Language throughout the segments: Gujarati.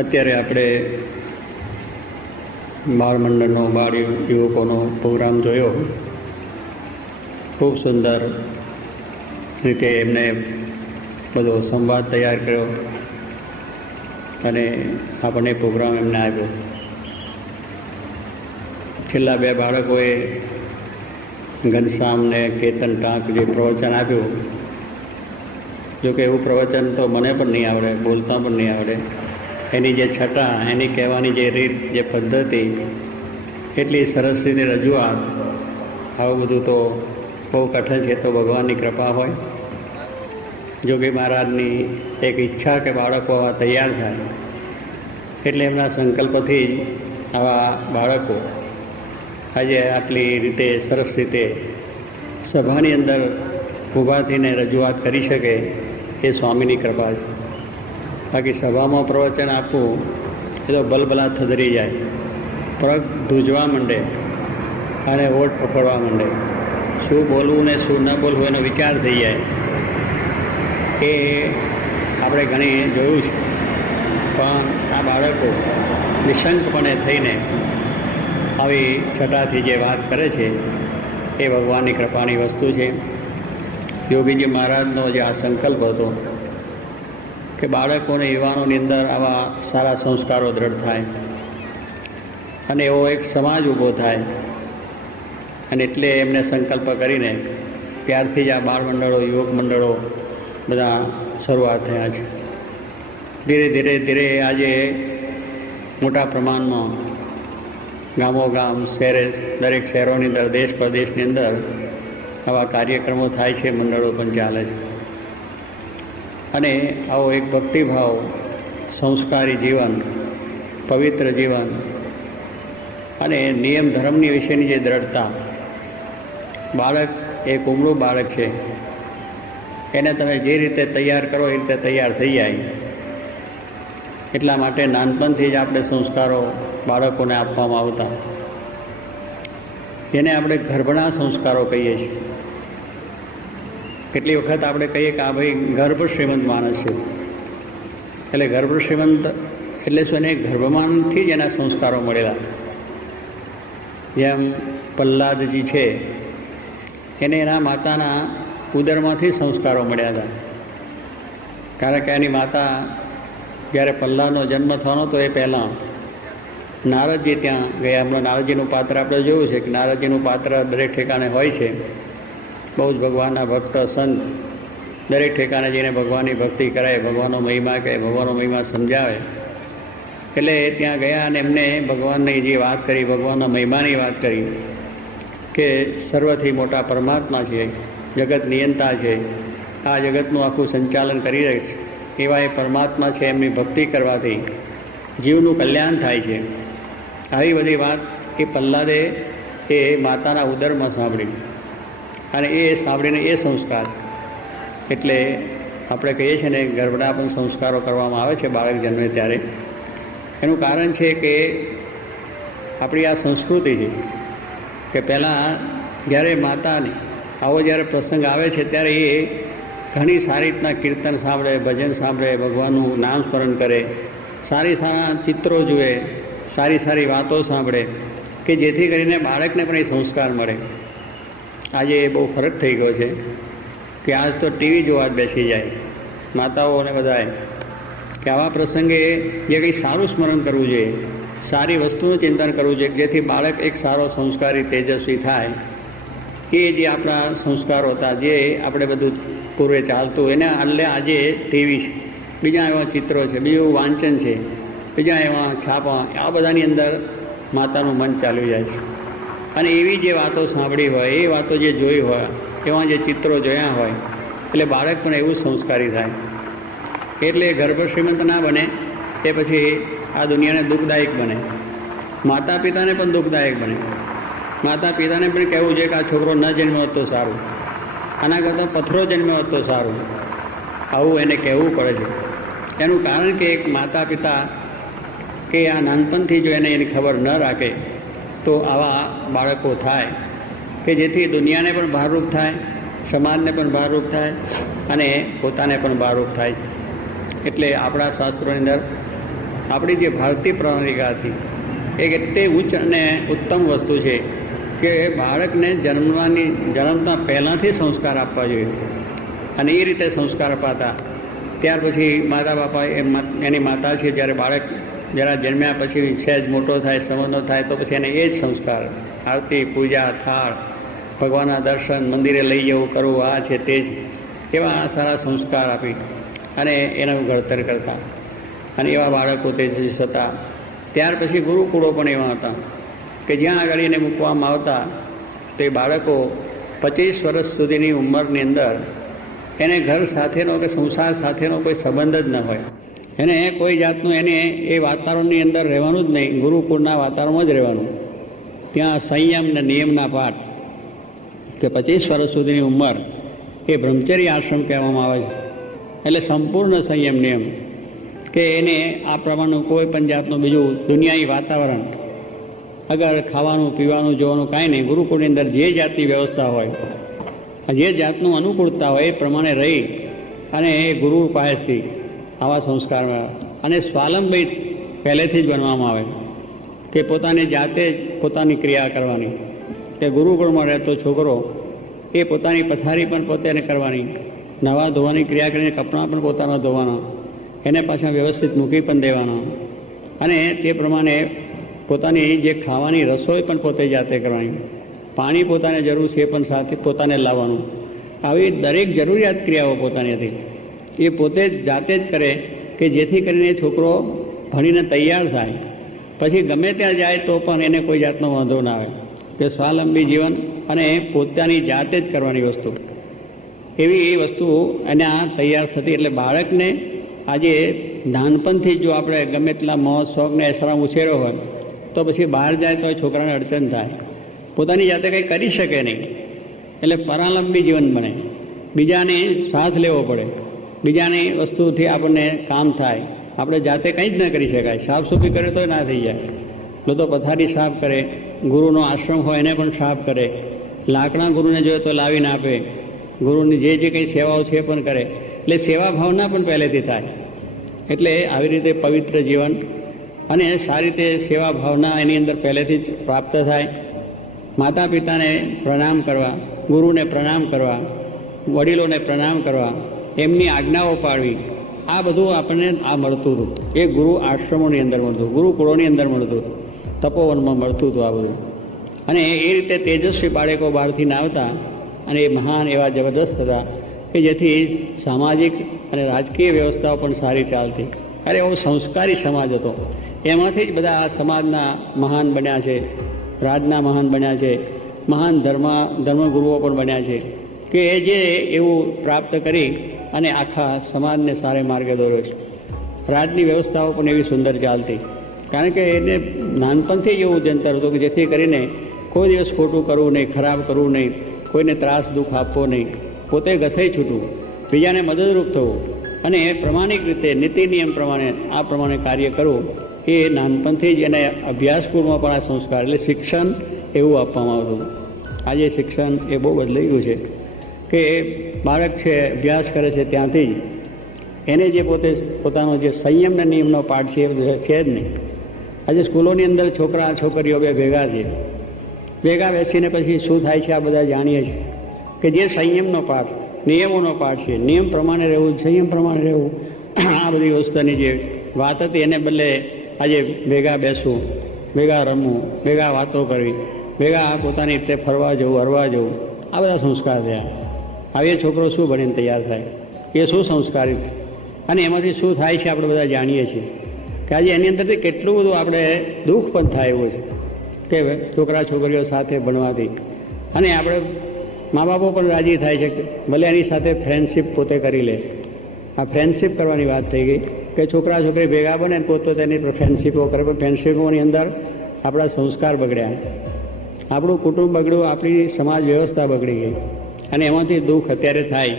અત્યારે આપણે બાળમંડળનો બાળ યુવકોનો પ્રોગ્રામ જોયો. ખૂબ સુંદર રીતે એમને બધો સંવાદ તૈયાર કર્યો અને આપણને પ્રોગ્રામ એમને આવ્યો. છેલ્લા બે બાળકોએ ઘનશ્યામ ને કેતન ટાંક જે પ્રવચન આપ્યું, જોકે એવું પ્રવચન તો મને પણ નહીં આવડે, બોલતા પણ નહીં આવડે. એની જે છટા, એની કહેવાની જે રીત, જે પદ્ધતિ, એટલી સરસ રીતે રજૂઆત, આવું બધું તો બહુ કઠિન છે. તો ભગવાનની કૃપા હોય. જોગી મહારાજની એક ઈચ્છા કે બાળકો આવા તૈયાર થાય, એટલે એમના સંકલ્પથી જ આવા બાળકો આજે આટલી રીતે સરસ રીતે સભાની અંદર ઊભા થઈને રજૂઆત કરી શકે, એ સ્વામીની કૃપા છે. બાકી સભામાં પ્રવચન આપવું એ તો બલબલા થદરી જાય, પગ ધ્રુજવા માંડે અને ઓઠ પકડવા માંડે. શું બોલવું ને શું ન બોલવું એનો વિચાર થઈ જાય. એ આપણે ઘણી જોયું છે. પણ આ બાળકો નિશંકપણે થઈને આવી છટાથી જે વાત કરે છે, એ ભગવાનની કૃપાની વસ્તુ છે. યોગીજી મહારાજનો જે આ સંકલ્પ હતો કે બાળકોને, યુવાનોની અંદર આવા સારા સંસ્કારો દ્રઢ થાય અને એવો એક સમાજ ઊભો થાય, અને એટલે એમને સંકલ્પ કરીને ત્યારથી જ આ બાળ મંડળો, યુવક મંડળો બધા શરૂઆત થયા છે. ધીરે ધીરે ધીરે આજે મોટા પ્રમાણમાં ગામો ગામ, શહેરે, દરેક શહેરોની અંદર, દેશ પ્રદેશની અંદર આવા કાર્યક્રમો થાય છે, મંડળો પણ ચાલે છે. અને આવો એક ભક્તિભાવ, સંસ્કારી જીવન, પવિત્ર જીવન અને નિયમ ધર્મની વિશેની જે દ્રઢતા, બાળક એક ઉમળું બાળક છે, એને તમે જે રીતે તૈયાર કરો એ રીતે તૈયાર થઈ જાય. એટલા માટે નાનપણથી જ આપણે સંસ્કારો બાળકોને આપવામાં આવતા, જેને આપણે ગર્ભના સંસ્કારો કહીએ છીએ. કેટલી વખત આપણે કહીએ કે આ ભાઈ ગર્ભ શ્રીમંત માણસ છે. એટલે ગર્ભ શ્રીમંત એટલે શું? એને ગર્ભમાનથી જ એના સંસ્કારો મળેલા. જેમ પ્રહલાદજી છે, એને એના માતાના ઉદરમાંથી સંસ્કારો મળ્યા હતા. કારણ કે એની માતા જ્યારે પ્રહલાદનો જન્મ થવાનો તો એ પહેલાં નારદજી ત્યાં ગયા. હમણાં નારદજીનું પાત્ર આપણે જોયું છે કે નારદજીનું પાત્ર દરેક ઠેકાણે હોય છે. બહુ જ ભગવાનના ભક્ત સંત દરેક ઠેકાણે જઈને ભગવાનની ભક્તિ કરાય, ભગવાનનો મહિમા કહે, ભગવાનનો મહિમા સમજાવે. એટલે ત્યાં ગયા અને એમને ભગવાનની જે વાત કરી, ભગવાનના મહિમાની વાત કરી કે સર્વથી મોટા પરમાત્મા છે, જગત નિયંતા છે, આ જગતનું આખું સંચાલન કરી રહે છે, એવા એ પરમાત્મા છે, એમની ભક્તિ કરવાથી જીવનું કલ્યાણ થાય છે. આવી બધી વાત એ પ્રહલાદે એ માતાના ઉદરમાં સાંભળી, અને એ સાંભળીને એ સંસ્કાર. એટલે આપણે કહીએ છીએ ને, ગર્ભના પણ સંસ્કારો કરવામાં આવે છે બાળક જન્મે ત્યારે. એનું કારણ છે કે આપણી આ સંસ્કૃતિ છે કે પહેલાં જ્યારે માતાની આવો જ્યારે પ્રસંગ આવે છે ત્યારે એ ઘણી સારી રીતના કીર્તન સાંભળે, ભજન સાંભળે, ભગવાનનું નામ સ્મરણ કરે, સારી સારા ચિત્રો જુએ, સારી સારી વાતો સાંભળે, કે જેથી કરીને બાળકને પણ એ સંસ્કાર મળે. આજે બહુ ફરક થઈ ગયો છે કે આજ તો ટીવી જોવા જ બેસી જાય માતાઓ અને બધાએ, કે આવા પ્રસંગે જે કંઈ સારું સ્મરણ કરવું જોઈએ, સારી વસ્તુનું ચિંતન કરવું જોઈએ, જેથી બાળક એક સારો સંસ્કારી, તેજસ્વી થાય. એ જે આપણા સંસ્કારો હતા, જે આપણે બધું પૂર્વે ચાલતું, એને આજે ટીવી છે, બીજા એવા ચિત્રો છે, બીજું વાંચન છે, બીજા એવા છાપા, આ બધાની અંદર માતાનું મન ચાલ્યું જાય છે. અને એવી જે વાતો સાંભળી હોય, એ વાતો જે જોઈ હોય, એવા જે ચિત્રો જોયા હોય, એટલે બાળક પણ એવું સંસ્કારી થાય. એટલે ગર્ભ શ્રીમંત ના બને, એ પછી આ દુનિયાને દુઃખદાયક બને, માતા પિતાને પણ દુઃખદાયક બને. માતા પિતાને પણ કહેવું જોઈએ કે આ છોકરો ન જન્મ્યો હોત તો સારું, આના કરતાં પથરો જન્મ્યો હોત તો સારું, આવું એને કહેવું પડે છે. એનું કારણ કે એક માતા પિતા કે આ નાનપણથી જો એને એની ખબર ન રાખે તો આવા બાળકો થાય કે જેથી દુનિયાને પણ ભારરૂપ થાય, સમાજને પણ ભારરૂપ થાય અને પોતાને પણ ભારરૂપ થાય. એટલે આપણા શાસ્ત્રોની અંદર આપણી જે ભારતીય પ્રણાલિકા હતી એ એટલી ઉચ્ચ અને ઉત્તમ વસ્તુ છે કે બાળકને જન્મતા પહેલાંથી સંસ્કાર આપવા જોઈએ અને એ રીતે સંસ્કાર અપાતા. ત્યાર પછી માતા બાપા એની માતા છે, જ્યારે બાળક જરા જન્મ્યા પછી સહેજ મોટો થાય, સંબંધો થાય તો પછી એને એ જ સંસ્કાર, આરતી, પૂજા, થાળ, ભગવાનના દર્શન, મંદિરે લઈ જવું, કરવું, આ છે તે જ, એવા સારા સંસ્કાર આપી અને એનું ઘડતર કરતા અને એવા બાળકો તે થતા. ત્યાર પછી ગુરુકુળો પણ એવા હતા કે જ્યાં આગળ એને મૂકવામાં આવતા તે બાળકો 25 વર્ષ સુધીની ઉંમરની અંદર એને ઘર સાથેનો કે સંસાર સાથેનો કોઈ સંબંધ જ ન હોય, એને કોઈ જાતનું એને એ વાતાવરણની અંદર રહેવાનું જ નહીં, ગુરુકુળના વાતાવરણમાં જ રહેવાનું. ત્યાં સંયમ ને નિયમના પાઠ કે 25 વર્ષ સુધીની ઉંમર એ બ્રહ્મચર્ય આશ્રમ કહેવામાં આવે છે. એટલે સંપૂર્ણ સંયમ નિયમ કે એને આ પ્રમાણનું કોઈ પણ જાતનું બીજું દુનિયાવી વાતાવરણ, અગર ખાવાનું પીવાનું જોવાનું કાંઈ નહીં, ગુરુકુળની અંદર જે જાતની વ્યવસ્થા હોય, જે જાતનું અનુકૂળતા હોય એ પ્રમાણે રહી અને એ ગુરુ પાસેથી આવા સંસ્કારમાં અને સ્વાવલંબી પહેલેથી જ બનવામાં આવે કે પોતાની જાતે જ પોતાની ક્રિયા કરવાની. કે ગુરુકુળમાં રહેતો છોકરો એ પોતાની પથારી પણ પોતે કરવાની, નવા ધોવાની ક્રિયા કરીને કપડાં પણ પોતાના ધોવાના, એને પાછા વ્યવસ્થિત મૂકી પણ દેવાના અને તે પ્રમાણે પોતાની જે ખાવાની રસોઈ પણ પોતે જાતે કરવાની, પાણી પોતાને જરૂર છે પણ સાથે પોતાને લાવવાનું. આવી દરેક જરૂરિયાત ક્રિયાઓ પોતાની હતી એ પોતે જ જાતે જ કરે કે જેથી કરીને છોકરો ભણીને તૈયાર થાય, પછી ગમે ત્યાં જાય તો પણ એને કોઈ જાતનો વાંધો ના આવે. કે સ્વાવલંબી જીવન અને પોતાની જાતે જ કરવાની વસ્તુ, એવી એ વસ્તુ એને આ તૈયાર થતી. એટલે બાળકને આજે નાનપણથી જ જો આપણે ગમે એટલા મોજ શોખને એસરા ઉછેર્યો હોય તો પછી બહાર જાય તો છોકરાને અડચણ થાય, પોતાની જાતે કંઈ કરી શકે નહીં. એટલે પરાવલંબી જીવન બને, બીજાને સાથ લેવો પડે, બીજાની વસ્તુથી આપણને કામ થાય, આપણે જાતે કંઈ જ ન કરી શકાય. સાફ સૂફી કરે તો ના થઈ જાય, લોકો પથારી સાફ કરે, ગુરુનો આશ્રમ હોય એને પણ સાફ કરે, લાકડા ગુરુને જોઈએ તો લાવીને આપે, ગુરુની જે કંઈ સેવાઓ છે એ પણ કરે. એટલે સેવા ભાવના પણ પહેલેથી થાય. એટલે આવી રીતે પવિત્ર જીવન અને સારી રીતે સેવા ભાવના એની અંદર પહેલેથી જ પ્રાપ્ત થાય. માતા પિતાને પ્રણામ કરવા, ગુરુને પ્રણામ કરવા, વડીલોને પ્રણામ કરવા, એમની આજ્ઞાઓ પાડવી, આ બધું આપણને આ મળતું હતું. એ ગુરુ આશ્રમોની અંદર મળતું, ગુરુકુળોની અંદર મળતું, તપોવનમાં મળતું હતું આ બધું. અને એ રીતે તેજસ્વી બાળકો બહારથી ના આવતા અને એ મહાન એવા જબરદસ્ત હતા કે જેથી સામાજિક અને રાજકીય વ્યવસ્થાઓ પણ સારી ચાલતી. અરે એવો સંસ્કારી સમાજ હતો, એમાંથી જ બધા આ સમાજના મહાન બન્યા છે, રાજના મહાન બન્યા છે, મહાન ધર્મગુરુઓ પણ બન્યા છે કે એ જે એવું પ્રાપ્ત કરી અને આખા સમાજને સારે માર્ગે દોર્યો છે. રાજની વ્યવસ્થાઓ પણ એવી સુંદર ચાલતી, કારણ કે એને નાનપણથી જ એવું જંતર હતું કે જેથી કરીને કોઈ દિવસ ખોટું કરવું નહીં, ખરાબ કરવું નહીં, કોઈને ત્રાસ દુઃખ આપવો નહીં, પોતે ઘસાઈ છૂટવું, બીજાને મદદરૂપ થવું અને પ્રમાણિક રીતે નીતિ નિયમ પ્રમાણે આ પ્રમાણે કાર્ય કરવું. એ નાનપણથી જ એને અભ્યાસપૂર્વમાં પણ આ સંસ્કાર એટલે શિક્ષણ એવું આપવામાં આવતું. આજે શિક્ષણ એ બહુ બદલાઈ ગયું છે કે બાળક છે અભ્યાસ કરે છે ત્યાંથી જ એને જે પોતાનો જે સંયમના નિયમનો પાઠ છે એ છે જ નહીં. આજે સ્કૂલોની અંદર છોકરા છોકરીઓ બે ભેગા છે, ભેગા બેસીને પછી શું થાય છે આ બધા જાણીએ છીએ કે જે સંયમનો પાઠ, નિયમોનો પાઠ છે, નિયમ પ્રમાણે રહેવું, સંયમ પ્રમાણે રહેવું, આ બધી વસ્તુની જે વાત હતી એને બદલે આજે ભેગા બેસવું, ભેગા રમવું, ભેગા વાતો કરવી, ભેગા પોતાની રીતે ફરવા જવું, હરવા જવું, આ બધા સંસ્કાર થયા. હવે એ છોકરો શું બનીને તૈયાર થાય, એ શું સંસ્કારિત અને એમાંથી શું થાય છે આપણે બધા જાણીએ છીએ કે આજે એની અંદરથી કેટલું બધું આપણે દુઃખ પણ થાય એવું છે કે છોકરા છોકરીઓ સાથે ભણવાથી. અને આપણે મા બાપો પણ રાજી થાય છે કે ભલે એની સાથે ફ્રેન્ડશીપ પોતે કરી લે. આ ફ્રેન્ડશીપ કરવાની વાત થઈ ગઈ કે છોકરા છોકરી ભેગા બને પોતે તેની ફ્રેન્ડશીપો કરે, પણ ફ્રેન્ડશીપોની અંદર આપણા સંસ્કાર બગડ્યા, આપણું કુટુંબ બગડ્યું, આપણી સમાજ વ્યવસ્થા બગડી ગઈ અને એમાંથી દુઃખ અત્યારે થાય.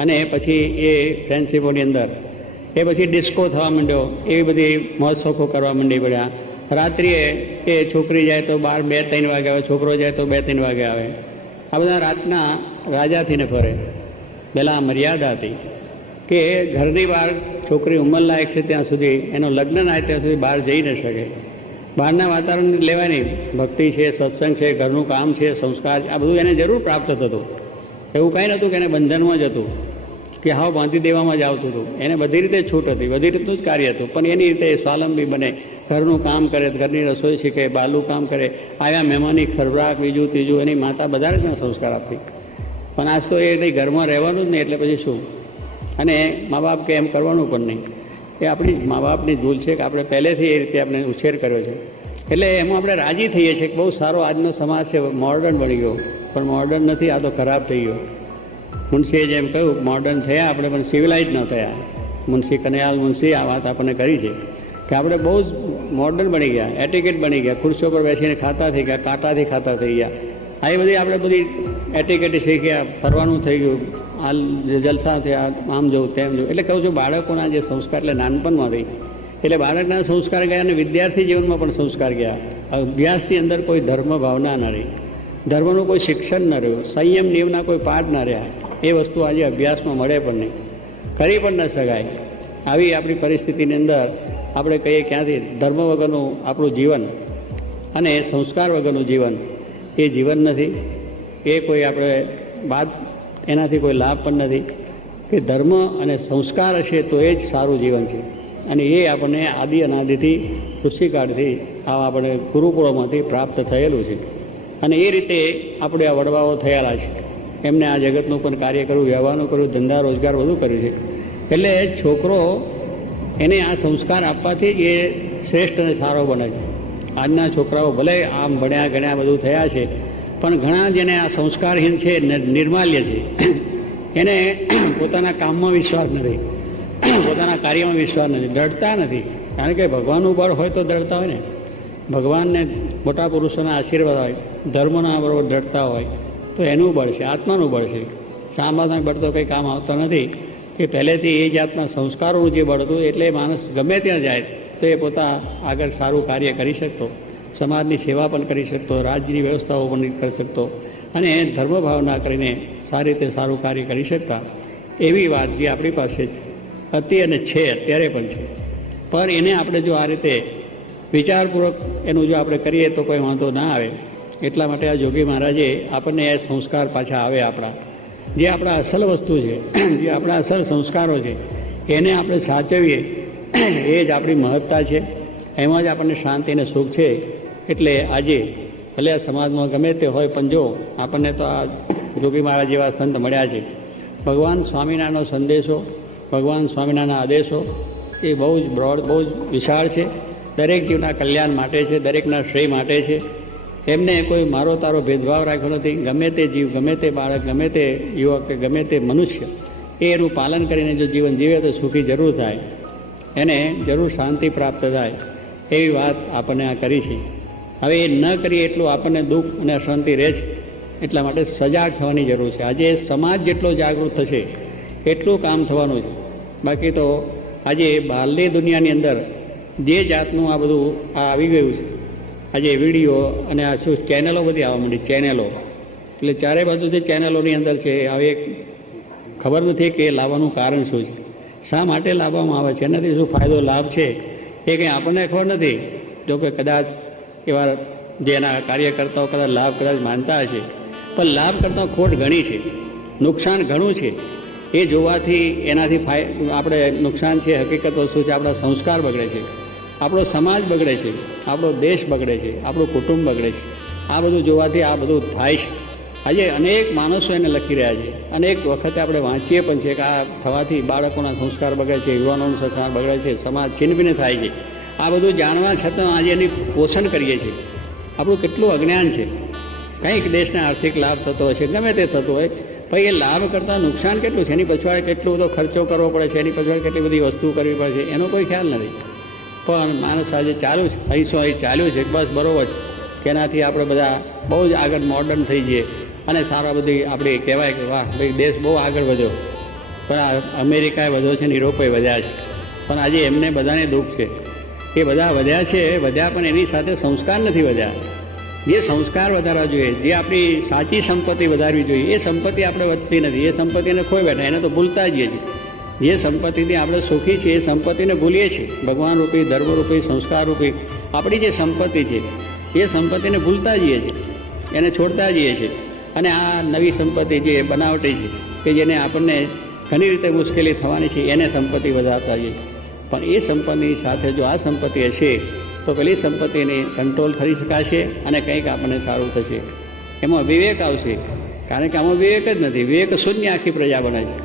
અને પછી એ ફ્રેન્ડશીપોની અંદર એ પછી ડિસ્કો થવા માંડ્યો, એવી બધી મોજ શોખો કરવા માંડી પડ્યા. રાત્રિએ એ છોકરી જાય તો 2-3 વાગે આવે, છોકરો જાય તો 2-3 વાગે આવે. આ બધા રાતના રાજા થઈને ફરે. પહેલાં મર્યાદા હતી કે ઘરની બહાર છોકરી ઉંમરલાયક છે ત્યાં સુધી, એનો લગ્ન ના ત્યાં સુધી બહાર જઈ ન શકે. બહારના વાતાવરણ લેવાય નહીં. ભક્તિ છે, સત્સંગ છે, ઘરનું કામ છે, સંસ્કાર છે, આ બધું એને જરૂર પ્રાપ્ત થતું. એવું કાંઈ નહોતું કે એને બંધનમાં જ હતું કે હાવ બાંધી દેવામાં જ આવતું હતું. એને બધી રીતે છૂટ હતી, બધી રીતનું જ કાર્ય હતું. પણ એની રીતે સ્વાવલંબી બને, ઘરનું કામ કરે, ઘરની રસોઈ શીખે, બાલું કામ કરે, આવ્યા મહેમાનની ખરબરાટ, બીજું ત્રીજું, એની માતા બધા રીતના સંસ્કાર આપતી. પણ આજ તો એ નહીં, ઘરમાં રહેવાનું જ નહીં, એટલે પછી શું? અને મા બાપ કે એમ કરવાનું પણ નહીં. એ આપણી મા બાપની ભૂલ છે કે આપણે પહેલેથી એ રીતે આપણે ઉછેર કર્યો છે. એટલે એમાં આપણે રાજી થઈએ છીએ કે બહુ સારો આજનો સમાજ છે, મોડર્ન બની ગયો. પણ મોડર્ન નથી, આ તો ખરાબ થઈ ગયો. મુનશીએ જેમ કહ્યું, મોડર્ન થયા આપણે, પણ સિવિલાઇઝ ન થયા. મુનશી કનૈયાલાલ મુનશી આ વાત આપણને કરી છે કે આપણે બહુ જ મોડર્ન બની ગયા, એટિકેટ બની ગયા, ખુરશીઓ પર બેસીને ખાતા થઈ ગયા, કાંટાથી ખાતા થઈ ગયા. આ બધી આપણે બધી એટિકેટ શીખ્યા, ફરવાનું થઈ ગયું, આ જલસા થયા, આમ જવું તેમ જવું. એટલે કહું છું, બાળકોના જે સંસ્કાર એટલે નાનપણમાંથી, એટલે બાળકના સંસ્કાર ગયા અને વિદ્યાર્થી જીવનમાં પણ સંસ્કાર ગયા. અભ્યાસની અંદર કોઈ ધર્મ ભાવના ન રહી, ધર્મનું કોઈ શિક્ષણ ન રહ્યું, સંયમ નિયમના કોઈ પાઠ ન રહ્યા. એ વસ્તુ આજે અભ્યાસમાં મળે પણ નહીં, કરી પણ ન શકાય. આવી આપણી પરિસ્થિતિની અંદર આપણે કહીએ ક્યાંથી ધર્મ વગરનું આપણું જીવન અને સંસ્કાર વગરનું જીવન એ જીવન નથી. એ કોઈ આપણે બાદ એનાથી કોઈ લાભ પણ નથી. કે ધર્મ અને સંસ્કાર હશે તો એ જ સારું જીવન છે. અને એ આપણને આદિ અનાદિથી ઋષિકાળથી આ આપણે ગુરુકુળોમાંથી પ્રાપ્ત થયેલું છે. અને એ રીતે આપણે આ વડવાઓ થયેલા છે. એમને આ જગતનું પણ કાર્ય કર્યું, વ્યવહારનું કર્યું, ધંધા રોજગાર બધું કર્યું છે. એટલે છોકરો એને આ સંસ્કાર આપવાથી જ એ શ્રેષ્ઠ અને સારો બને છે. આજના છોકરાઓ ભલે આમ ભણ્યા ગણ્યા બધું થયા છે, પણ ઘણા જેને આ સંસ્કારહીન છે, નિર્માલ્ય છે, એને પોતાના કામમાં વિશ્વાસ નથી, પોતાના કાર્યમાં વિશ્વાસ નથી, ડરતા નથી. કારણ કે ભગવાનનું બળ હોય તો ડરતા હોય ને. ભગવાનને મોટા પુરુષોના આશીર્વાદ હોય, ધર્મના બરોબર ડરતા હોય તો એનું બળ છે, આત્માનું બળ છે. શામાં બળ તો કંઈ કામ આવતો નથી. કે પહેલેથી એ જાતના સંસ્કારોનું જે બળ હતું, એટલે માણસ ગમે ત્યાં જાય તો એ પોતા આગળ સારું કાર્ય કરી શકતો, સમાજની સેવા પણ કરી શકતો, રાજ્યની વ્યવસ્થાઓ પણ કરી શકતો, અને ધર્મ ભાવના કરીને સારી રીતે સારું કાર્ય કરી શકતા. એવી વાત જે આપણી પાસે હતી અને છે, અત્યારે પણ છે. પણ એને આપણે જો આ રીતે વિચારપૂર્વક એનું જો આપણે કરીએ તો કોઈ વાંધો ના આવે. એટલા માટે આ જોગી મહારાજે આપણને એ સંસ્કાર પાછા આવે આપણા, જે આપણા અસલ વસ્તુ છે, જે આપણા અસલ સંસ્કારો છે, એને આપણે સાચવીએ એ જ આપણી મહત્તા છે. એમાં જ આપણને શાંતિ અને સુખ છે. એટલે આજે ભલે આ સમાજમાં ગમે તે હોય, પણ જો આપણને તો આ જોગી મહારાજ જેવા સંત મળ્યા છે. ભગવાન સ્વામિનારાયણનો સંદેશો, ભગવાન સ્વામિનારાયણના આદેશો એ બહુ જ બ્રોડ, બહુ જ વિશાળ છે. દરેક જીવના કલ્યાણ માટે છે, દરેકના શ્રેય માટે છે. એમને કોઈ મારો તારો ભેદભાવ રાખ્યો નથી. ગમે તે જીવ, ગમે તે બાળક, ગમે તે યુવક કે ગમે તે મનુષ્ય એ એનું પાલન કરીને જો જીવન જીવે તો સુખી જરૂર થાય, એને જરૂર શાંતિ પ્રાપ્ત થાય. એવી વાત આપણને આ કરી છે. હવે એ ન કરીએ એટલું આપણને દુઃખ અને અશાંતિ રહે છે. એટલા માટે સજાગ થવાની જરૂર છે. આજે સમાજ જેટલો જાગૃત થશે એટલું કામ થવાનું છે. બાકી તો આજે બહારની દુનિયાની અંદર જે જાતનું આ બધું આ આવી ગયું છે, આજે વિડીયો અને આ શું ચેનલો બધી આવવા માંડી, ચેનલો. એટલે ચારે બાજુ જે ચેનલોની અંદર છે, હવે ખબર નથી કે લાવવાનું કારણ શું છે, શા માટે લાવવામાં આવે છે, એનાથી શું ફાયદો લાભ છે એ કંઈ આપણને ખબર નથી. જો કે કદાચ એવા જે એના કાર્યકર્તાઓ કદાચ લાભ કદાચ માનતા હશે, પણ લાભ કરતાં ખોટ ઘણી છે, નુકસાન ઘણું છે. એ જોવાથી એનાથી આપણે નુકસાન છે, હકીકત વસ્તુ છે, આપણા સંસ્કાર બગડે છે, આપણો સમાજ બગડે છે, આપણો દેશ બગડે છે, આપણું કુટુંબ બગડે છે. આ બધું જોવાથી આ બધું થાય છે. આજે અનેક માણસો એને લખી રહ્યા છે. અનેક વખતે આપણે વાંચીએ પણ છે કે આ થવાથી બાળકોના સંસ્કાર બગડે છે, યુવાનોના સંસ્કાર બગડે છે, સમાજ છિન્નભિન્ન થાય છે. આ બધું જાણવા છતાં આજે એની પોષણ કરીએ છીએ. આપણું કેટલું અજ્ઞાન છે. કંઈક દેશને આર્થિક લાભ થતો હશે, ગમે તે થતો હોય, પણ એ લાભ કરતાં નુકસાન કેટલું છે, એની પછવાડે કેટલો બધો ખર્ચો કરવો પડે છે, એની પછવાડે કેટલી બધી વસ્તુ કરવી પડે છે, એનો કોઈ ખ્યાલ નથી. પણ માણસ આજે ચાલ્યું છે, અહીં ચાલ્યું છે, બસ બરાબર છે કે એનાથી આપણે બધા બહુ જ આગળ મોડર્ન થઈ જઈએ અને સારા બધી આપણે કહેવાય કે વાહ ભાઈ દેશ બહુ આગળ વધ્યો. પણ આ અમેરિકાએ વધ્યો છે ને યુરોપે વધ્યા છે, પણ આજે એમને બધાને દુઃખ છે. એ બધા વધ્યા છે, વધ્યા પણ એની સાથે સંસ્કાર નથી વધ્યા. જે સંસ્કાર વધારવા જોઈએ, જે આપણી સાચી સંપત્તિ વધારવી જોઈએ, એ સંપત્તિ આપણે વધતી નથી. એ સંપત્તિને ખોઈ બેઠા, એને તો ભૂલતા જઈએ છીએ. જે સંપત્તિથી આપણે સુખી છીએ એ સંપત્તિને ભૂલીએ છીએ. ભગવાન રૂપી, ધર્મરૂપી, સંસ્કાર રૂપી આપણી જે સંપત્તિ છે એ સંપત્તિને ભૂલતા જઈએ છીએ, એને છોડતા જઈએ છીએ. અને આ નવી સંપત્તિ જે બનાવટી છે કે જેને આપણને ઘણી રીતે મુશ્કેલી થવાની છે એને સંપત્તિ વધારતા જઈએ. પણ એ સંપત્તિની સાથે જો આ સંપત્તિ હશે તો પેલી સંપત્તિને કંટ્રોલ કરી શકાશે અને કંઈક આપણને સારું થશે. એમાં વિવેક આવશે, કારણ કે આમાં વિવેક જ નથી. વિવેક શૂન્ય આખી પ્રજા બને છે.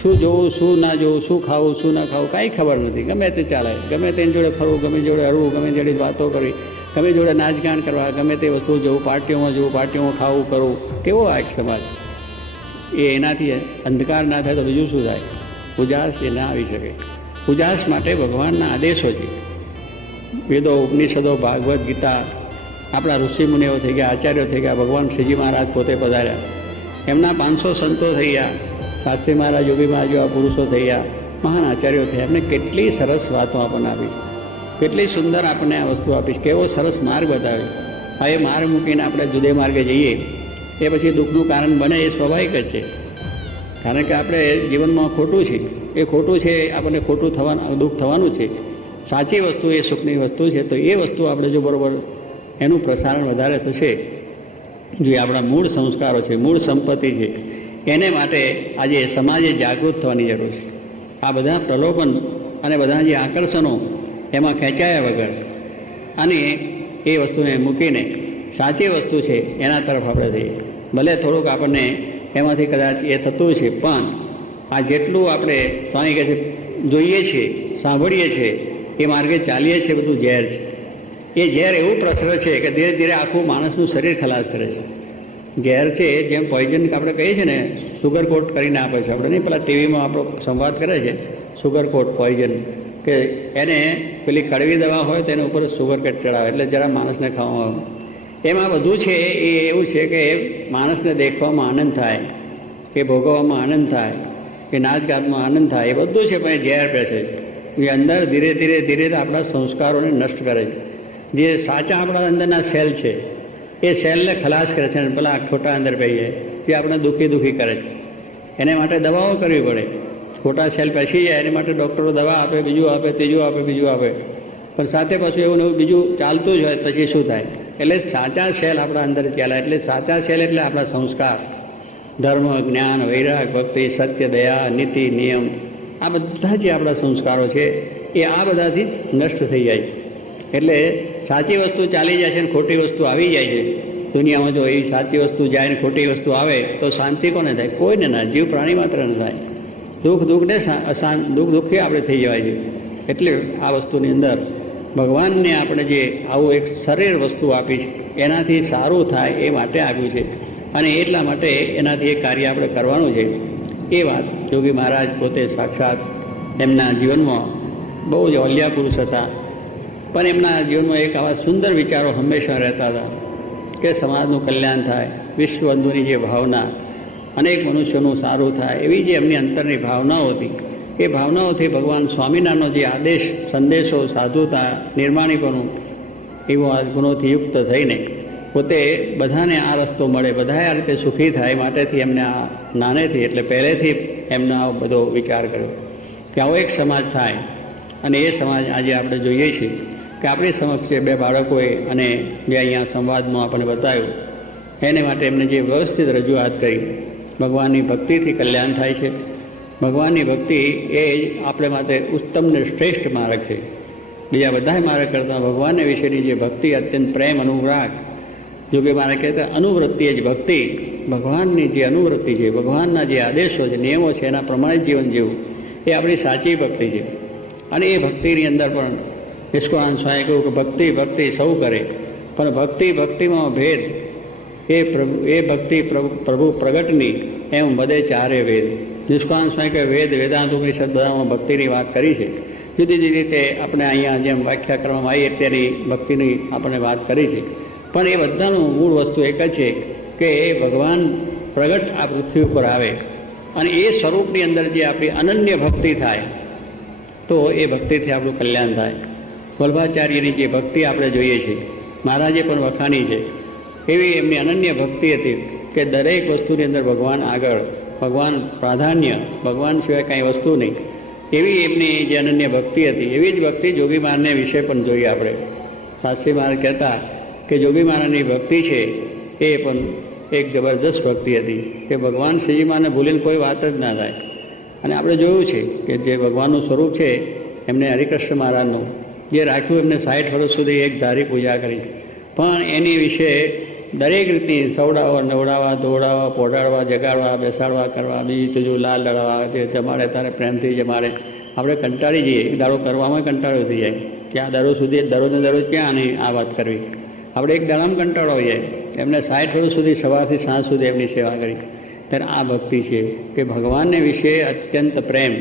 શું જોવું, શું ના જોવું, શું ખાવું, શું ના ખાવું, કાંઈ ખબર નથી. ગમે તે ચાલે, ગમે તેની જોડે ફરવું, ગમે જોડે હરવું, ગમે જોડે વાતો કરવી, ગમે જોડે નાચગાન કરવા, ગમે તે વસ્તુ જવું, પાર્ટીઓમાં જવું, પાર્ટીઓમાં ખાવું કરવું. કેવો આ એક સમાજ! એ એનાથી અંધકાર ના થાય તો બીજું શું થાય? ઉજાસ એ ના આવી શકે. ઉજાસ માટે ભગવાનના આદેશો છે. વેદો, ઉપનિષદો, ભાગવદ્ ગીતા, આપણા ઋષિમુનિઓ થઈ ગયા, આચાર્યો થઈ ગયા, ભગવાન શ્રીજી મહારાજ પોતે પધાર્યા, એમના 500 સંતો થઈ ગયા, શાસ્ત્રી મહારાજ, યોગી મહારાજ જેવા પુરુષો થઈ ગયા, મહાન આચાર્યો થયા. એમને કેટલી સરસ વાતો આપણને આપી, કેટલી સુંદર આપણને આ વસ્તુ આપીશ, કેવો સરસ માર્ગ બતાવે. હવે માર્ગ મૂકીને આપણે જુદે માર્ગે જઈએ એ પછી દુઃખનું કારણ બને એ સ્વાભાવિક જ છે. કારણ કે આપણે જીવનમાં ખોટું છે, એ ખોટું છે, આપણને ખોટું થવાનું, દુઃખ થવાનું છે. સાચી વસ્તુ એ સુખની વસ્તુ છે. તો એ વસ્તુ આપણે જો બરાબર એનું પ્રસારણ વધારે થશે, જે આપણા મૂળ સંસ્કારો છે, મૂળ સંપત્તિ છે, એને માટે આજે સમાજે જાગૃત થવાની જરૂર છે. આ બધા પ્રલોભન અને બધા જે આકર્ષણો એમાં ખેંચાયા વગર અને એ વસ્તુને મૂકીને સાચી વસ્તુ છે એના તરફ આપણે થઈએ. ભલે થોડુંક આપણને એમાંથી કદાચ એ થતું છે, પણ આ જેટલું આપણે સ્વામી કહે છે જોઈએ છીએ, સાંભળીએ છીએ, એ માર્ગે ચાલીએ છીએ, બધું ઝેર છે. એ ઝેર એવું પ્રસરે છે કે ધીરે ધીરે આખું માણસનું શરીર ખલાસ કરે છે. ઝેર છે જેમ પોઈઝન આપણે કહીએ છીએ ને, સુગર કોટ કરીને આપે છે. આપણે નહીં, પેલા ટીવીમાં આપણો સંવાદ કરે છે સુગર કોટ પોઈઝન, કે એને પેલી કડવી દવા હોય તો એના ઉપર સુગર કોટ ચડાવે એટલે જરા માણસને ખાવામાં આવે. એમાં બધું છે એ એવું છે કે માણસને દેખવામાં આનંદ થાય, કે ભોગવવામાં આનંદ થાય, કે નાચગાનમાં આનંદ થાય, એ બધું છે. પણ એ ઝેર બેસે છે. એ અંદર ધીરે ધીરે ધીરે આપણા સંસ્કારોને નષ્ટ કરે છે. જે સાચા આપણા અંદરના સેલ છે એ સેલને ખલાસ કરે છે અને પેલા ખોટા અંદર પડી જાય, જે આપણે દુઃખી કરે છે. એને માટે દવાઓ કરવી પડે. ખોટા સેલ પેસી જાય એની માટે ડૉક્ટરો દવા આપે, બીજું આપે, ત્રીજું આપે, બીજું આપે, પણ સાથે પાછું એવું નવું બીજું ચાલતું જ હોય પછી શું થાય? એટલે સાચા સેલ આપણા અંદર ચાલ્યા. એટલે સાચા સેલ એટલે આપણા સંસ્કાર, ધર્મ, જ્ઞાન, વૈરાગ, ભક્તિ, સત્ય, દયા, નીતિ, નિયમ, આ બધા જે આપણા સંસ્કારો છે એ આ બધાથી નષ્ટ થઈ જાય છે. એટલે સાચી વસ્તુ ચાલી જાય છે અને ખોટી વસ્તુ આવી જાય છે. દુનિયામાં જો એ સાચી વસ્તુ જાય ને ખોટી વસ્તુ આવે તો શાંતિ કોને થાય? કોઈને ના, જીવ પ્રાણી માત્ર ન થાય. દુઃખી આપણે થઈ જવાય છે. એટલે આ વસ્તુની અંદર ભગવાનને આપણે જે આવું એક શરીર વસ્તુ આપી છે એનાથી સારું થાય એ માટે આપ્યું છે, અને એટલા માટે એનાથી એ કાર્ય આપણે કરવાનું છે. એ વાત યોગી મહારાજ પોતે સાક્ષાત એમના જીવનમાં બહુ જ અવલ્યા પુરુષ હતા, પણ એમના જીવનમાં એક આવા સુંદર વિચારો હંમેશા રહેતા હતા કે સમાજનું કલ્યાણ થાય, વિશ્વબંધુની જે ભાવના, અનેક મનુષ્યોનું સારું થાય, એવી જે એમની અંતરની ભાવનાઓ હતી. એ ભાવનાઓથી ભગવાન સ્વામિનારાયણનો જે આદેશ, સંદેશો, સાધુતા, નિર્માણીપણું, એવો આ ગુણોથી યુક્ત થઈને પોતે બધાને આ રસ્તો મળે, બધા આ રીતે સુખી થાય માટેથી એમને આ નાનેથી એટલે પહેલેથી એમને આ બધો વિચાર કર્યો કે આવો એક સમાજ થાય. અને એ સમાજ આજે આપણે જોઈએ છીએ કે આપણી સમક્ષ બે બાળકોએ અને જે અહીંયા સંવાદમાં આપણને બતાવ્યું એને માટે એમને જે વ્યવસ્થિત રજૂઆત કરી, ભગવાનની ભક્તિથી કલ્યાણ થાય છે. ભગવાનની ભક્તિ એ આપણે માટે ઉત્તમ ને શ્રેષ્ઠ માર્ગ છે. બીજા બધા માર્ગ કરતાં ભગવાનને વિશેની જે ભક્તિ, અત્યંત પ્રેમ, અનુરાગ, જો કે મારે કહેતા અનુવૃત્તિ જ ભક્તિ, ભગવાનની જે અનુવૃત્તિ છે, ભગવાનના જે આદેશો છે, નિયમો છે, એના પ્રમાણે જીવન જીવવું એ આપણી સાચી ભક્તિ છે. અને એ ભક્તિની અંદર પણ નિષ્કાળ સ્વામી કહ્યું કે ભક્તિ સૌ કરે, પણ ભક્તિમાં ભેદ, એ ભક્તિ પ્રભુ પ્રગટની એમ બધે ચારે વેદ. નિષ્કાળ સ્વામી કહે વેદ, વેદાંત, ઉપનિષદ બધામાં ભક્તિની વાત કરી છે. જુદી જુદી રીતે આપણે અહીંયા જેમ વ્યાખ્યા કરવામાં આવી અત્યારે ભક્તિની આપણે વાત કરી છે, પણ એ બધાનું મૂળ વસ્તુ એક જ છે કે એ ભગવાન પ્રગટ આ પૃથ્વી ઉપર આવે અને એ સ્વરૂપની અંદર જે આપણી અનન્ય ભક્તિ થાય તો એ ભક્તિથી આપણું કલ્યાણ થાય. વલ્ભાચાર્યની જે ભક્તિ આપણે જોઈએ છીએ, મહારાજે પણ વખાણી છે, એવી એમની અનન્ય ભક્તિ હતી કે દરેક વસ્તુની અંદર ભગવાન આગળ, ભગવાન પ્રાધાન્ય, ભગવાન સિવાય કાંઈ વસ્તુ નહીં. એવી એમની જે અનન્ય ભક્તિ હતી, એવી જ ભક્તિ જોગી મહારાજને વિશે પણ જોઈએ આપણે. શાસ્ત્રી મહારાજ કહેતા કે જોગી મહારાજની ભક્તિ છે એ પણ એક જબરજસ્ત ભક્તિ હતી કે ભગવાન શ્રીજી મહારાજને ભૂલીને કોઈ વાત જ ના થાય. અને આપણે જોયું છે કે જે ભગવાનનું સ્વરૂપ છે એમને હરિકૃષ્ણ મહારાજનું જે રાખ્યું, એમને 60 વર્ષ સુધી એક ધારી પૂજા કરી, પણ એની વિશે દરેક રીતની સવડાવવા, નવડાવવા, ધોવડાવવા, પોઢાડવા, જગાડવા, બેસાડવા કરવા, બીજું ત્રીજું લાલ દળવા, જે જમાડે તારે પ્રેમથી જમાડે. આપણે કંટાળી જઈએ, દાડો કરવામાં કંટાળો થઈ જાય કે આ દરરોજ સુધી દરરોજને દરરોજ ક્યાં આની આ વાત કરવી. આપણે એક દાડામાં કંટાળો આવી જાય. એમને 60 વર્ષ સુધી સવારથી સાંજ સુધી એમની સેવા કરી. ત્યારે આ ભક્તિ છે કે ભગવાનને વિશે અત્યંત પ્રેમ.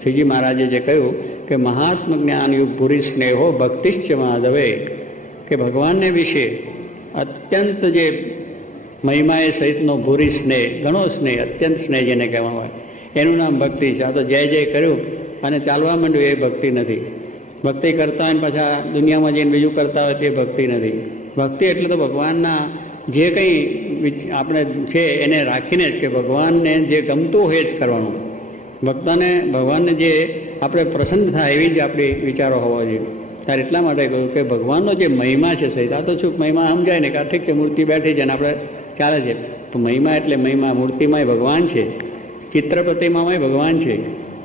શ્રીજી મહારાજે જે કહ્યું કે મહાત્મ જ્ઞાન યુગ ભૂરી સ્નેહો ભક્તિશ્ચ માધવે, કે ભગવાનને વિશે અત્યંત જે મહિમાએ સહિતનો ભૂરી સ્નેહ, ઘણો સ્નેહ, અત્યંત સ્નેહ જેને કહેવામાં આવે, એનું નામ ભક્તિ છે. આ તો જય જય કર્યું અને ચાલવા માંડ્યું એ ભક્તિ નથી. ભક્તિ કરતા હોય પાછા દુનિયામાં જઈને બીજું કરતા હોય તે ભક્તિ નથી. ભક્તિ એટલે તો ભગવાનના જે કંઈ આપણે છે એને રાખીને જ, કે ભગવાનને જે ગમતું હોય જ કરવાનું. ભગવાનને જે આપણે પ્રસન્ન થાય એવી જ આપણી વિચારો હોવા જોઈએ. ત્યારે એટલા માટે કહ્યું કે ભગવાનનો જે મહિમા છે સહિત, આ તો શું મહિમા સમજાય ને કે ઠીક છે મૂર્તિ બેઠી છે ને આપણે ચાલે છે, તો મહિમા એટલે મહિમા. મૂર્તિમાંય ભગવાન છે, ચિત્રપતિમાંય ભગવાન છે.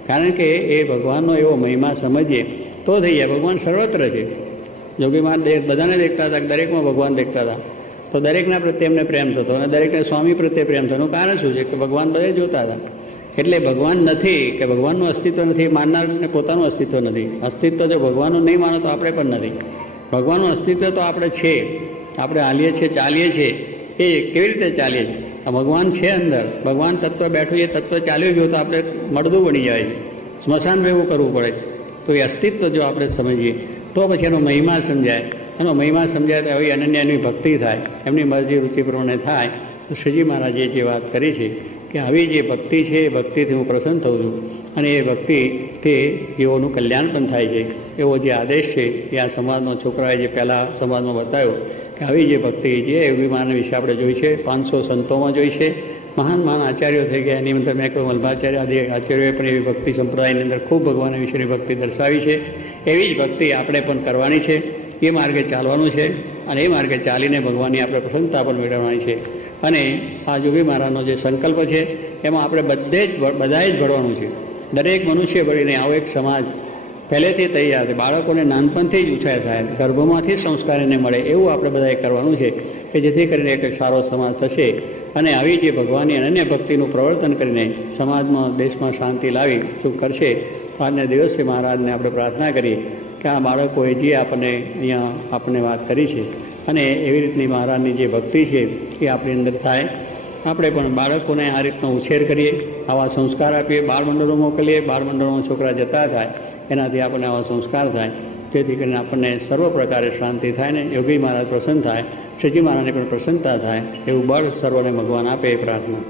કારણ કે એ ભગવાનનો એવો મહિમા સમજીએ તો થઈ જાય. ભગવાન સર્વત્ર છે. જોગીમાં બધાને દેખતા હતા, દરેકમાં ભગવાન દેખતા હતા, તો દરેકના પ્રત્યે એમને પ્રેમ થતો અને દરેકને સ્વામી પ્રત્યે પ્રેમ થતો. એનું કારણ શું છે કે ભગવાન બધે જોતા હતા. એટલે ભગવાન નથી કે ભગવાનનું અસ્તિત્વ નથી માનનારને પોતાનું અસ્તિત્વ નથી. અસ્તિત્વ જો ભગવાનનું નહીં માનો તો આપણે પણ નથી. ભગવાનનું અસ્તિત્વ તો આપણે છે. આપણે હાલીએ છીએ, ચાલીએ છીએ. એ કેવી રીતે ચાલીએ છીએ? આ ભગવાન છે અંદર. ભગવાન તત્વ બેઠું, એ તત્વ ચાલ્યું ગયું તો આપણે મળદું બની જાય છે, સ્મશાન ભેગું કરવું પડે. તો એ અસ્તિત્વ જો આપણે સમજીએ તો પછી એનો મહિમા સમજાય. એનો મહિમા સમજાય તો આવી અનન્ય એની ભક્તિ થાય, એમની મરજી રૂચિ પ્રમાણે થાય. તો શ્રીજી મહારાજે જે વાત કરી છે કે આવી જે ભક્તિ છે એ ભક્તિથી હું પ્રસન્ન થઉં છું અને એ ભક્તિથી જીવોનું કલ્યાણ પણ થાય છે. એવો જે આદેશ છે એ આ સમાજનો છોકરાએ જે પહેલાં સમાજમાં બતાવ્યો કે આવી જે ભક્તિ જે અભિમાન વિશે આપણે જોઈ છે, 500 સંતોમાં જોઈ છે, મહાન મહાન આચાર્યો થઈ ગયા. એની અંદર મેં કહ્યું વલ્ભાચાર્ય આદિ આચાર્યોએ પણ એવી ભક્તિ સંપ્રદાયની અંદર ખૂબ ભગવાન વિશેની ભક્તિ દર્શાવી છે. એવી જ ભક્તિ આપણે પણ કરવાની છે. એ માર્ગે ચાલવાનું છે અને એ માર્ગે ચાલીને ભગવાનની આપણે પ્રસન્નતા પણ મેળવવાની છે. અને આ જોગી મહારાજનો જે સંકલ્પ છે એમાં આપણે બધાએ જ ભળવાનું છે. દરેક મનુષ્ય ભળીને આવો એક સમાજ પહેલેથી તૈયાર છે. બાળકોને નાનપણથી જ ઉછાળ થાય, ગર્ભમાંથી સંસ્કાર એને મળે એવું આપણે બધાએ કરવાનું છે કે જેથી કરીને એક સારો સમાજ થશે. અને આવી જે ભગવાનની અનન્ય ભક્તિનું પ્રવર્તન કરીને સમાજમાં, દેશમાં શાંતિ લાવી શું કરશે. આજના દિવસે મહારાજને આપણે પ્રાર્થના કરીએ કે આ બાળકોએ જે આપણને વાત કરી છે અને એવી રીતની મહારાજની જે ભક્તિ છે એ આપણી અંદર થાય. આપણે પણ બાળકોને આ રીતનો ઉછેર કરીએ, આવા સંસ્કાર આપીએ, બાળમંડળો મોકલીએ. બાળમંડળોમાં છોકરા જતા થાય એનાથી આપણને આવા સંસ્કાર થાય, જેથી કરીને આપણને સર્વ પ્રકારે શાંતિ થાય ને યોગી મહારાજ પ્રસન્ન થાય, શ્રીજી મહારાજને પણ પ્રસન્નતા થાય. એવું બળ સર્વને ભગવાન આપે એ પ્રાર્થના.